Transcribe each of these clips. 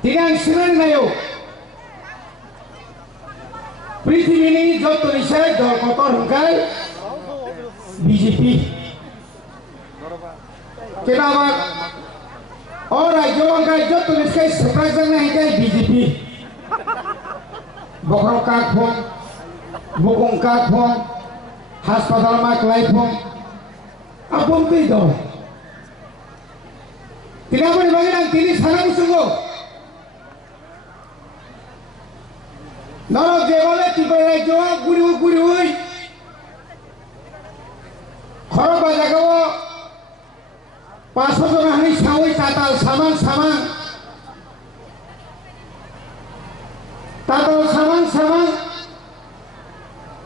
Tigang sinan nayo. Prithibini jot nisay dol kotor hungkai BJP. Kenapa? Orang Jawa hungkai jot nisay seprajang hungkai BJP. Bokrok kakpong, bukong kakpong, hospital mak laipong. Apong itu? Tidak boleh bagi nang tini sarang sungguh. Nara jebole tipe Jawa guri. Khoro bajagawo 500 জন হানি সাউই তাতাল সামান তাতাল সামান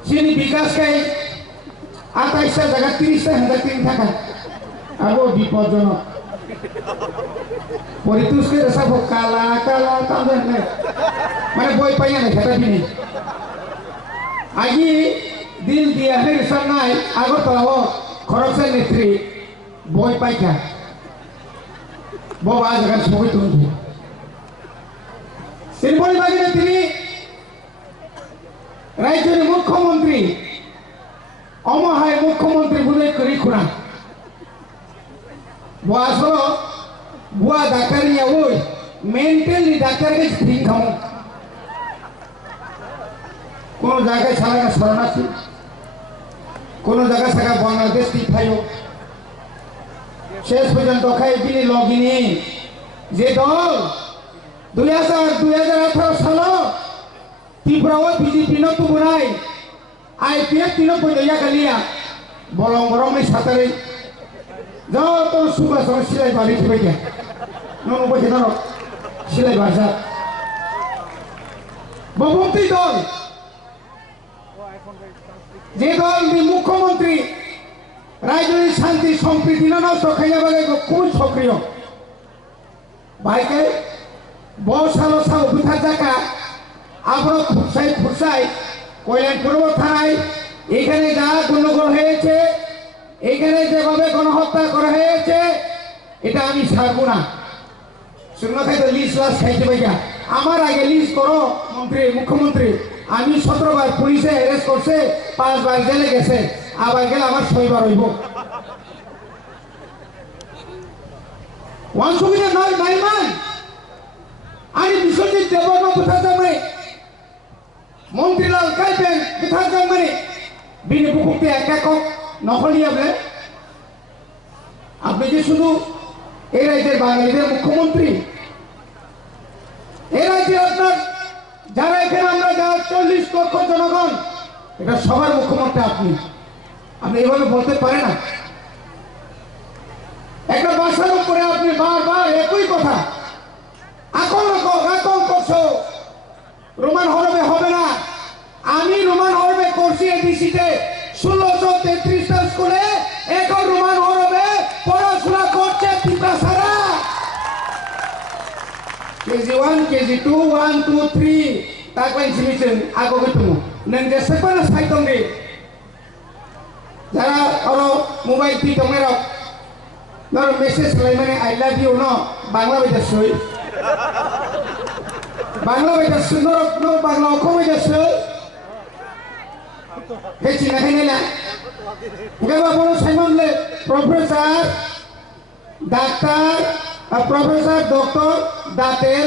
sini বিকাশ kai 28টা জায়গা 30টা হাজার তিন টাকা আবো বিপজ্জনক পরিতুষ্কে সব কালা তাদের মানে বই পাইয়া না খেতা দিনে আজি দিল দিয়া হে সামনাই আগরতলাও খরচের নেত্রী বই পাইকা বাবা জায়গা সবাই তুমি সিম্বল বাগিনে তিনি রাজ্যের মুখ্যমন্ত্রী অমহায় মুখ্যমন্ত্রী বলে করি খুনা বয়সল বুয়া ডাক্তার নিয়ে ওই মেন্টালি ডাক্তারকে ঠিক খাও কোন জায়গায় সারা শরণার্থী কোন জায়গায় সারা বাংলাদেশ তীর্থায় শেষ পর্যন্ত খাই বিনি লগিনি যে দল 2018 সাল ত্রিপুরাও বিজেপি ন তুমুনাই আইপিএফ তিন পয়য়া গালিয়া বলং সাঁতারে যত সুবাস সিলাই বাড়ি ঠিক আছে নন বসে ধরো সিলাই বাসা বহুমতি দল যে দল মুখ্যমন্ত্রী রাজ্যের শান্তি সম্প্রীতি নষ্ট খাইয়া বাগে খুব সক্রিয় ভাইকে বসালো সাল বুঝা জায়গা আবার খুরসাই কল্যাণপুর থানায় এখানে যা গণ্ডগোল হয়েছে এখানে যেভাবে গণহত্যা করা হয়েছে এটা আমি ছাড়বো না শুকনো খাইতে লিস্ট লাস খাইতে পাইয়া আমার আগে লিস্ট করো মুখ্যমন্ত্রী আমি 17 বার পুলিশে অ্যারেস্ট করছে 5 বার জেলে গেছে আবার গেলে আমার 6 বার হইব ওয়ানসুবিনা নয় মাইমান আমি বিশ্বজিৎ দেববর্মা কোথা যাবে মন্ত্রীলাল কাইবেন কোথা যাবে বিনে বুকুতে একক নকলিয়া বলে আপনি যে শুধু এই রাজ্যের বাঙালিদের মুখ্যমন্ত্রী এই রাজ্যে আপনার যারা এখানে আমরা যারা 40 লক্ষ জনগণ এটা সবার মুখ্যমন্ত্রী আপনি এভাবে বলতে পারেন না একটা ভাষার উপরে আপনি বারবার একই কথা আকল করছো রোমান হরবে হবে না আমি রোমান হরবে করছি এডিসিতে 1633টা স্কুলে এখন রোমান হরবে পড়াশোনা করছে পিপাসারা KG1 KG2 1 2 3 তাকলাইন সিমিছেন আগো গেতু নং যে সেপানা সাইতঙ্গে যারা আরো মোবাইল পি দমেরা নর মেসেজ লাই মানে I love you know Bangla বেদা সই বাংলা বেদা সুন্দর ন বাংলা অসমে যাচ্ছে হেচি না হেনেলা গেবা বড় সাইমনলে প্রফেসর ডাক্তার প্রফেসর ডক্টর দাঁতের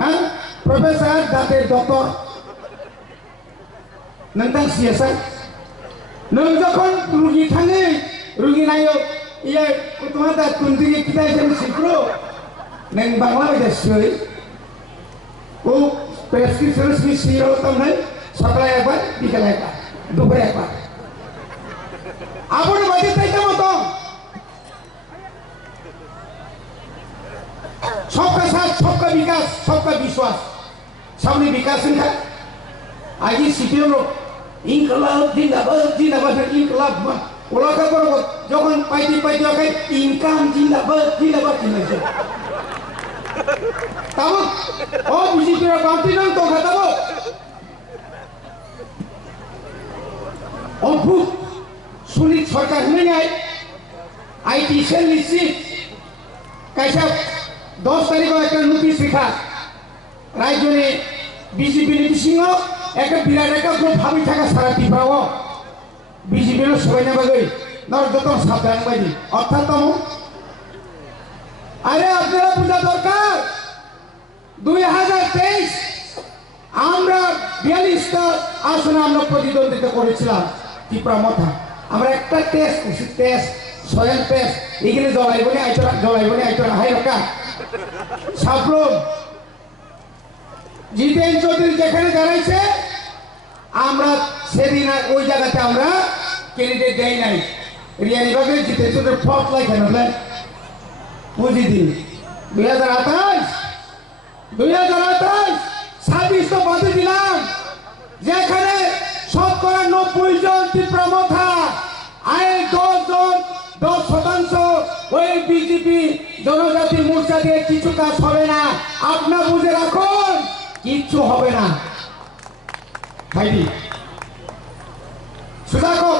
হ্যাঁ প্রফেসর দাঁতের ডক্টর নন্তাং সিয়াসা নং যখন রুগী থাঙে রুগী নাইও ইয়ে তোমার দাঁত কুন্দিকে কিতা হিসেবে শিখলো নং বাংলা বেদা সই ও প্রেসক্রিপশন সিও তমনে সকালে একবার বিকেলে একবার দুপুরে একবার আপনি বাজে তাইতে মতো सबका साथ सबका विकास सबका विश्वास सबने विकास सिंह आज सीपीएम लोग इनकलाब जिंदाबाद इनकलाब ओला का करो যখন পাইতে ওকে ইনকাম জিন্দাবাদ কিনেছে তাও ও বিজেপির পার্টি নাম তো খাতাবো অদ্ভুত সুনিত সরকার হয়ে যায় আইটি সেল নিশ্চিত कैसा 10 তারিখও একটা নোটিশ লেখা রাজ্যে বিজেপি নীতি সিংহ একটা বিরাট একটা গ্রুপ ভাবি থাকা সারা ত্রিপুরাও বিজেপির সবাই নেবাগৈ নর যত সাবধান বাজি অর্থাৎ আরে আপনারা বোঝা দরকার 2023 আমরা 42টা আসনে আমরা প্রতিদ্বন্দ্বিতা করেছিলাম ত্রিপুরা মথা আমরা একটা টেস্ট সয়েল টেস্ট এগুলি জলাইবনি আইতরা হাই রকা সাবরুম জিতেন চৌধুরী যেখানে দাঁড়াইছে আমরা সেদিন ওই জায়গাতে আমরা ক্যান্ডিডেট দেই নাই রিয়ালিভাবে জিতেন চৌধুরী ফর্থ লাইক হলেন বুঝি দিন 2028 26 তো বাদে দিলাম যেখানে 90 জন ত্রিপুরা মথা আয় 10% ওই বিজেপি জনজাতি মোর্চা দিয়ে কিছু কাজ হবে না আপনার বুঝে রাখুন কিচ্ছু হবে না ভাইদি সুজাকো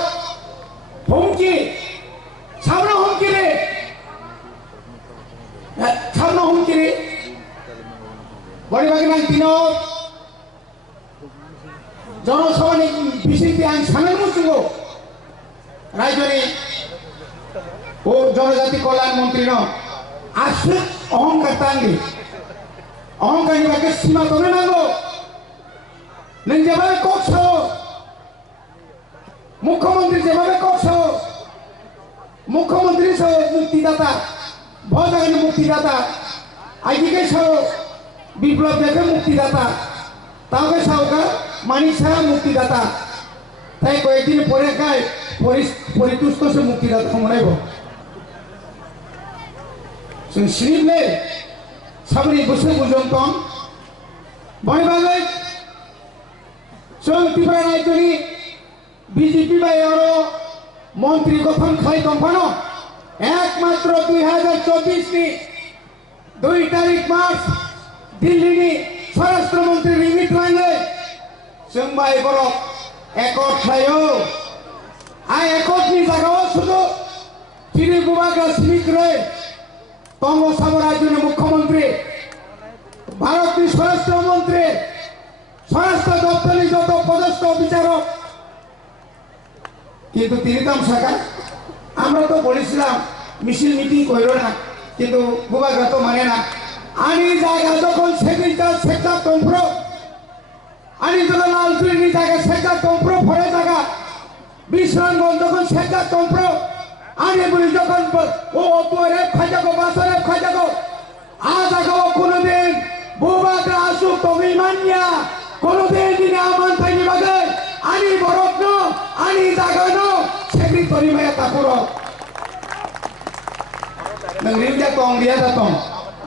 হুমকি সামনে হুমকি রে বড়িবাগি নাম তিনো জনসভা বিসিপি আইন সামেল মুসুগো রাজ্যে ও জনজাতি কল্যাণ মন্ত্রী আসলে অহংকার তাঙ্গি অহংকারী বাকে সীমা তবে নাগো নং যেভাবে করছো মুখ্যমন্ত্রী যেভাবে করছো মুখ্যমন্ত্রী সহ মুক্তিদাতা ভজাগানি মুক্তিদাতা আইদিকে সহ বিপ্লব দেখে মুক্তিদাতা তাকে সাহকা মানিক সাহা মুক্তিদাতা তাই কয়েকদিন পরে গায়ে পরিতুষ্ট সে মুক্তিদাতা মনাইব সিরিপলে সাবরি বসে পর্যন্ত বড়িবাগে ত্রিপুরা রাজ্যনি বিজেপি বা আরো মন্ত্রী গঠন খাই কম্পানো একমাত্র 2024 নি 2 তারিখ মার্চ দিল্লি স্বরাষ্ট্রমন্ত্রী রিমিট লাইনে সোমবাই বড় একট খাইও আর একট নি জায়গাও শুধু চিনি বুবাগা সিমিত রয়ে তঙ্গ সাম্রাজ্যের মুখ্যমন্ত্রী ভারতীয় স্বরাষ্ট্রমন্ত্রী স্বরাষ্ট্র দপ্তরের যত পদস্থ বিচারক কিন্তু তিনি তো শাখা আমরা তো বলেছিলাম মিছিল মিটিং করল না কিন্তু বুবাগা তো মানে না আনি জায়গা যখন সেক্টর তন্ত্র আনি যখন লালচুরি জায়গা সেক্টর তন্ত্র ফলে জায়গা বিশ্রামগঞ্জ যখন সেক্টর তন্ত্র আনি বলি যখন ও রেপ খাই যাবো বাসরেপ খাই যাবো আজ আগাও কোনোদিন বুবাগা আসুক তুমি মানিয়া কোনোদিন দিনে আমান থাকি বাগে আনি বরফ আনি জাগানো সেটি তরিমায়া তাপুর রিমজা কম দিয়া যাতম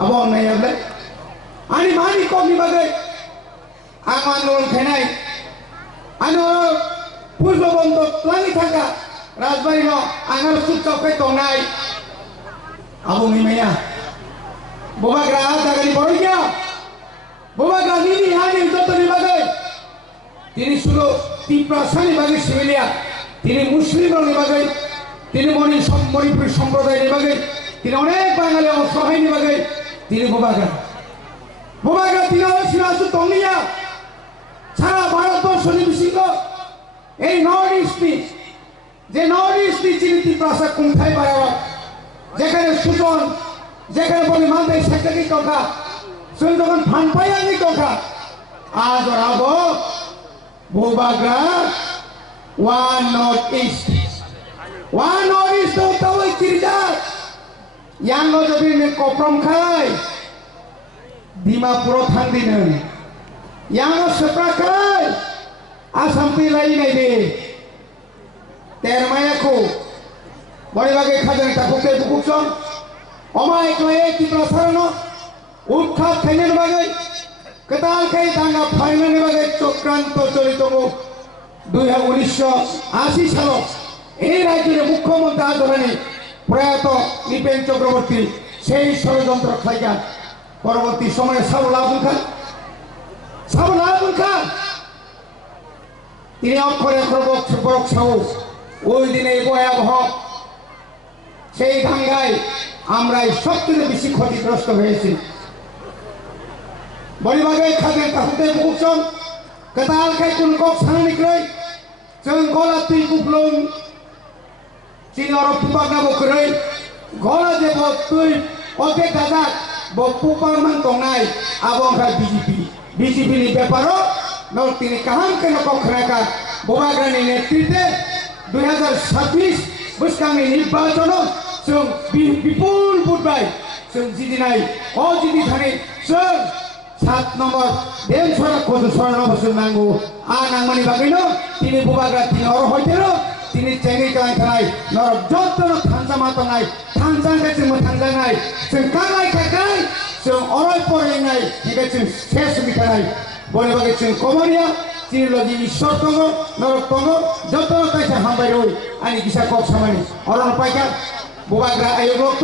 আবো নাই হলে আনি মানি কমি বাগে আং আন্দোলন খেনাই আনো পূর্ববন্ত লাগি থাকা রাজবাড়ি আঙার চুপচাপে তংনাই আবো মিমাইয়া বোবাগ্রা জাগানি বড় গিয়া বোবাগ্রা নিনি হানি যতনি বাগে তিনি শুধু ত্রিপুরা সানি বাগে সিভিলিয়া তিনি মুসলিম নিবাগে তিনি মণিপুরী সম্প্রদায় নিবাগে তিনি অনেক বাঙালি অসহায় নিবাগে তিনি বোবাগ্রা তিনি শিরাসু তঙ্গিয়া সারা ভারতবর্ষ নিবিসিত এই নর্থ ইস্টনি যে নর্থ ইস্টনি চিনি ত্রিপুরা কুমথাই বাড়াবা যেখানে সুজন যেখানে বলি মানতে সেখানে টঙ্কা সেই যখন ফান পাই আনি টঙ্কা আজ রাব বোবাগ্রা ওয়ান নর্থ ইস্ট তাও চিরিজা ইয়াং যদি কপ্রম খাই ডিমাপুর থান্দিন ইয়াং সেপ্রা খাই আসাম পিলাই নাই দে তেরমায়াকো বড়িবাগে খাজান টাকুকে বুকুকজন অমায় ক্লায়ে ত্রিপুরা সারানো উৎখাত খাইনের বাগে কেতাল খাই দাঙ্গা ফাইনালের বাগে চক্রান্ত চলিত 1980 সাল এই রাজ্যের মুখ্যমন্ত্রী আন্দোলনে প্রয়াত নৃপেন চক্রবর্তী সেই ষড়যন্ত্র খাইকা পরবর্তী সময়ে সাবুল আবুল খান তিনি অক্ষরে বরক সাহস ওই দিনে ভয়াবহ সেই দাঙ্গায় আমরাই সবচেয়ে বেশি ক্ষতিগ্রস্ত হয়েছি বলিবাগে খাদের তাহতে বুকজন কেতাল খাই কোন কক সানানিক্রই जों गला तुई बुब्लुं चिनि अरब पुपागा बक्रै गला जेबो तुई अबे दाजा बो पुपामान तंनाय आबंखा बीजेपी नि बेपारो नल तिनि काहाम के नखराका बोबाग्रानि नेतृत्वे 2026 बुस्कांनि निर्वाचन जों विपुल बुटबाय जों जिदिनाय अ जिदि थाने जों 7 नम्बर देम सरा खोज स्वर्ण बसुन नांगौ आ नांगमानि बागैनो तिनि बुबाग्रा तिनि अर हयतेरो तिनि चेंगि कालाय थानाय नर जत्तन थांजा मातनाय थांजा गासिम थांजानाय जों कालाय खाय जों अराय परायनाय निगे जों शेष बिखानाय बने बागै जों कमरिया तिनि लजि ईश्वर दङ नरक दङ जत्तन कायसा हामबाय रय आनि गिसा कक सामानि अरन पाइका बुबाग्रा आयोग